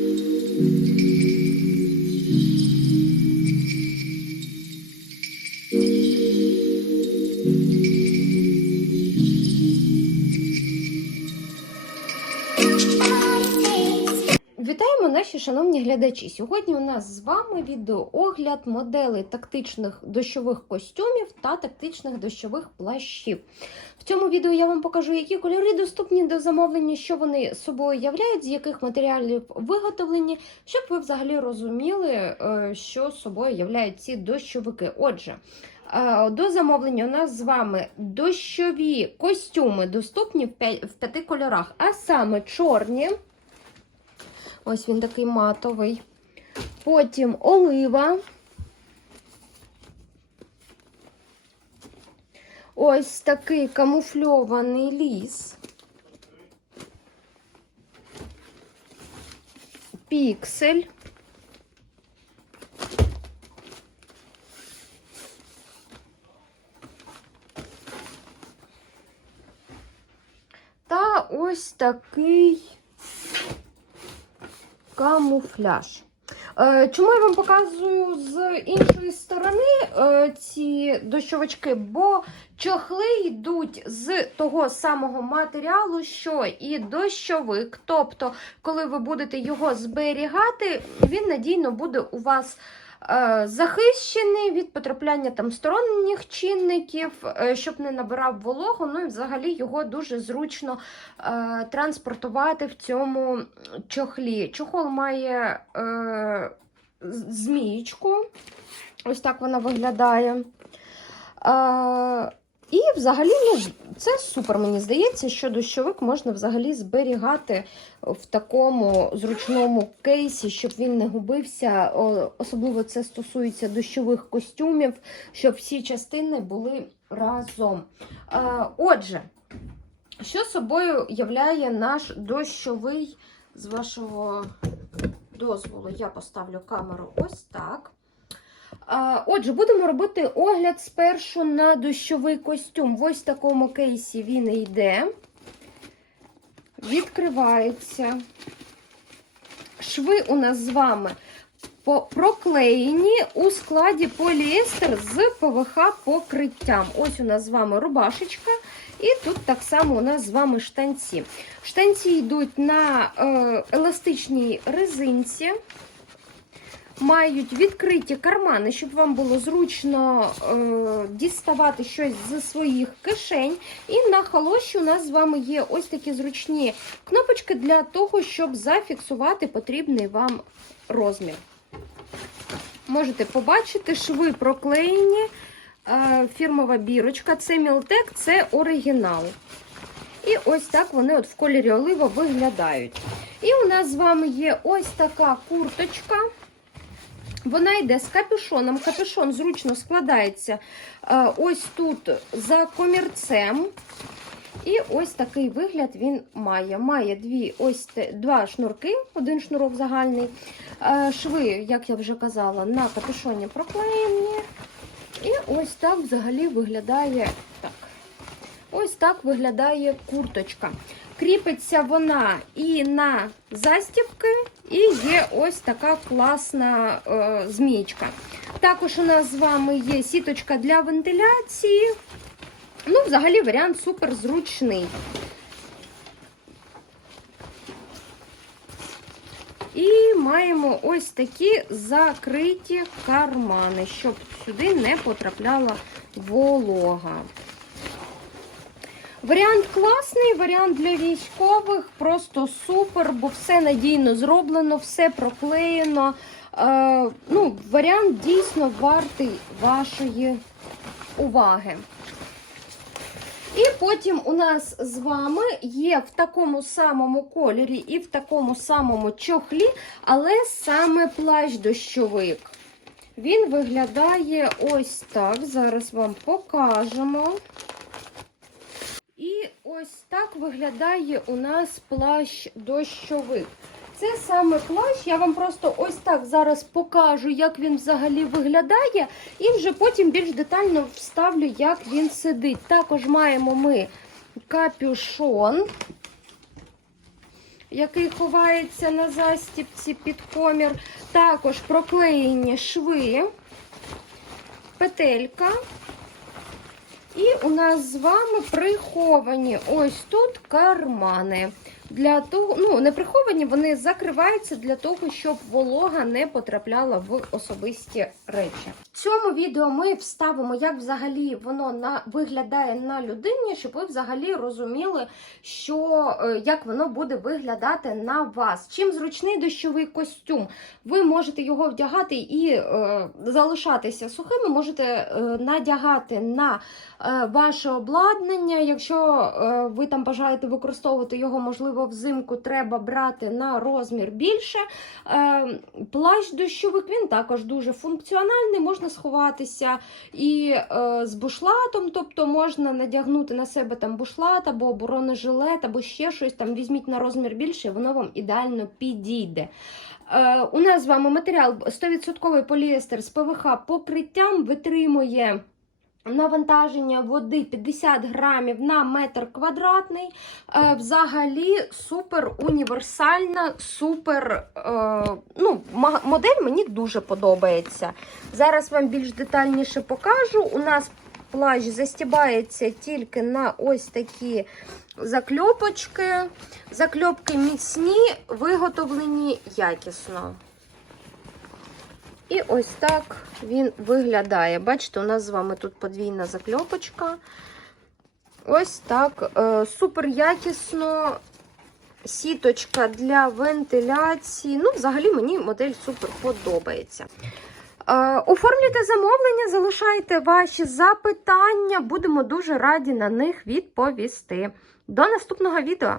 Música Вітаємо наші шановні глядачі. Сьогодні у нас з вами відеоогляд моделей тактичних дощових костюмів та тактичних дощових плащів. В цьому відео я вам покажу, які кольори доступні до замовлення, що вони собою являють, з яких матеріалів виготовлені, щоб ви взагалі розуміли, е, що собою являють ці дощовики. Отже. е, До замовлення у нас з вами дощові костюми доступні в п'яти кольорах, а саме чорні, Ось він такий матовий. Потім олива. Ось такий камуфльований ліс. Піксель. Та ось такий камуфляж. Е, Чому я вам показую з іншої сторони е, ці дощовички? Бо чохли йдуть з того самого матеріалу, що і дощовик. Тобто, коли ви будете його зберігати, він надійно буде у вас захищений від потрапляння там сторонніх чинників, е, щоб не набирав вологу. Ну і взагалі його дуже зручно е, транспортувати в цьому чохлі. Чохол має е, змієчку. Ось так вона виглядає. І взагалі, ну, це супер, мені здається, що дощовик можна взагалі зберігати в такому зручному кейсі, щоб він не губився. Особливо це стосується дощових костюмів, щоб всі частини були разом. Отже, що собою являє наш дощовий, з вашого дозволу, я поставлю камеру ось так. Отже, будемо робити огляд спершу на дощовий костюм. В ось такому кейсі він йде. Відкривається. Шви у нас з вами проклеєні у складі поліестер з ПВХ покриттям. Ось у нас з вами рубашечка, і тут так само у нас з вами штанці. Штанці йдуть на е, еластичній резинці. Мають відкриті кармани, щоб вам було зручно е, діставати щось зі своїх кишень. І на халоші у нас з вами є ось такі зручні кнопочки для того, щоб зафіксувати потрібний вам розмір. Можете побачити, шви проклеєні, е, фірмова бірочка, це Мілтек, це оригінал. І ось так вони от в кольорі олива виглядають. І у нас з вами є ось така курточка. Вона йде з капюшоном. Капюшон зручно складається е, ось тут за комірцем. І ось такий вигляд він має. Має дві, ось два шнурки, один шнурок загальний. Е, Шви, як я вже казала, на капюшоні проклеєні. І ось так взагалі виглядає. Ось так виглядає курточка. Кріпиться вона і на застібки, і є ось така класна е, змієчка. Також у нас з вами є сіточка для вентиляції. Ну, взагалі, варіант супер зручний. І маємо ось такі закриті кармани, щоб сюди не потрапляла волога. Варіант класний, варіант для військових, просто супер, бо все надійно зроблено, все проклеєно. Е, ну, варіант дійсно вартий вашої уваги. І потім у нас з вами є в такому самому кольорі і в такому самому чохлі, але саме плащ дощовик. Він виглядає ось так. Зараз вам покажемо. І ось так виглядає у нас плащ дощовик. Це саме плащ, я вам просто ось так зараз покажу, як він взагалі виглядає, і вже потім більш детально вставлю, як він сидить. Також маємо ми капюшон. який ховається на застіпці під комір. Також проклеєні шви, петелька. І у нас з вами приховані ось тут кармани. Для того, ну, не приховані, вони закриваються для того, щоб волога не потрапляла в особисті речі. В цьому відео ми вставимо, як взагалі воно на, виглядає на людині, щоб ви взагалі розуміли, що, е, як воно буде виглядати на вас. Чим зручний дощовий костюм, ви можете його вдягати і е, залишатися сухими, можете е, надягати на е, ваше обладнання. Якщо е, ви там бажаєте використовувати його, можливо, взимку треба брати на розмір більше. Е, плащ дощовик він також дуже функціональний, можна сховатися і е, з бушлатом, тобто можна надягнути на себе там бушлат або бронежилет, або ще щось там візьміть на розмір більше, воно вам ідеально підійде. Е, у нас з вами матеріал 100% поліестер з ПВХ покриттям витримує. Навантаження води 50 грамів на метр квадратний. Е, взагалі супер універсальна, супер е, ну, модель мені дуже подобається. Зараз вам більш детальніше покажу. У нас плащ застібається тільки на ось такі закльопочки. Закльопки міцні, виготовлені якісно. І ось так він виглядає. Бачите, у нас з вами тут подвійна закльопочка. Ось так. е, Супер якісно. Сіточка для вентиляції. Ну, взагалі, мені модель супер подобається. Е, Оформлюйте замовлення, залишайте ваші запитання. Будемо дуже раді на них відповісти. До наступного відео!